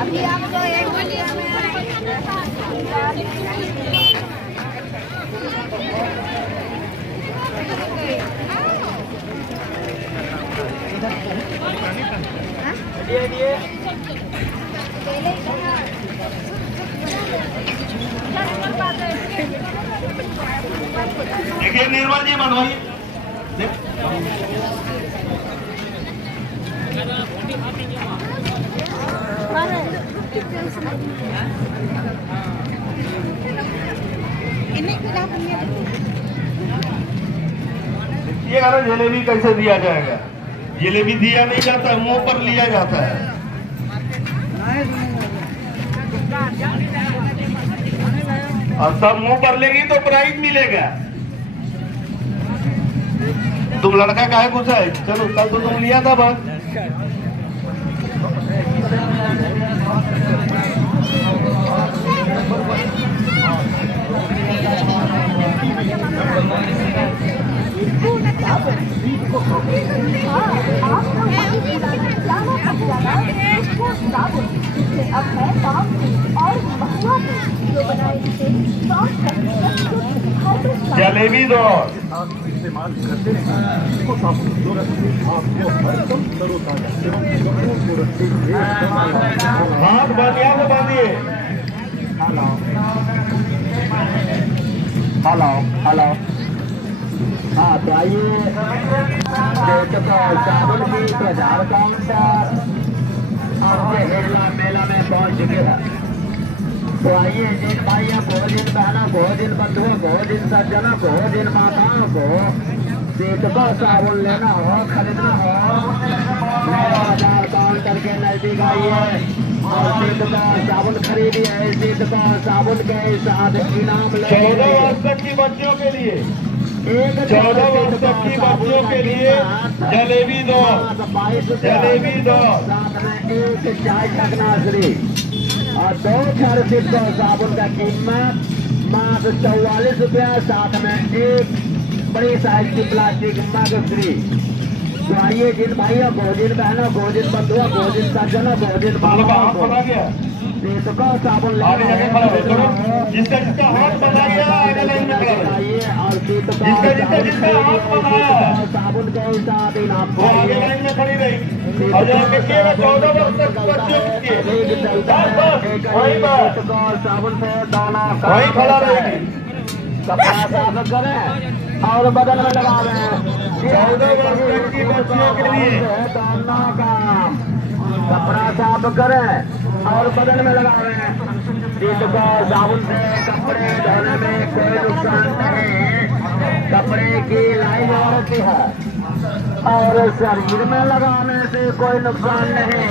अभी आपको एक देखिए निर्मल जी मनवाइए। ये गाना जलेबी कैसे दिया जाएगा? जलेबी दिया नहीं जाता, मुंह पर लिया जाता है। और सब मुंह पर लेगी तो प्राइज मिलेगा। तुम लड़का काहे गुस्सा है? चलो कल तो तुम लिया था बस। जलेबी दो। इस्तेमाल करते हैं इसको साबुन आपको हरदम तरोताजा एवं हाथ बांधिया को बांधिए। Hello hello. हाँ तो आइए साबुन की बाजार काउंटर आपके हेला मेला में पहुंच चुके हैं। तो आइए जिन भाइयों को, जिन बहनों को, जिन बंधुओं को, जिन सज्जनों को, जिन माताओं को सीट का साबुन लेना हो, खरीदना हो, बाजार काउंटर के नजदीक आइए और सीट का साबुन खरीदिए। सीट का साबुन के साथ इनाम ले 14 वर्ष तक की बच्चियों के लिए 14 वर्ष तक की बच्चियों के लिए जलेबी दो। जलेबी दो। साथ में एक चाय ढकनाश्री और 2 सीट का साबुन का कीमत मात्र 44 रुपया। साथ में एक बड़ी साइज की प्लास्टिक मग फ्री। तो आइए जिन भाइयों को, जिन बहनों को, जिन बंधुओं को, जिन सज्जनों को, जिन बाबाओं को सीट का साबुन लेना है, जिसका जिसका हाथ बना गया आगे लाइन में खड़ा हो। आइए और सीट का जिसका हाथ बनाया है साबुन के साथ इनाम वो आगे लाइन में खड़ी रही। और जहाँ पे 14 वर्ष तक बच्चों के वहीं पर साबुन से दाना वहीं खड़ा रहेगी। कपड़ा साफ करें और बदन में लगा दें। 14 वर्ष तक की बच्चियों के लिए दाना का कपड़ा साफ करें और बदन में लगा दें। सीट को साबुन से कपड़े धोने में कोई नुकसान नहीं। कपड़े की लाइन होती है और शरीर में लगाने से कोई नुकसान नहीं।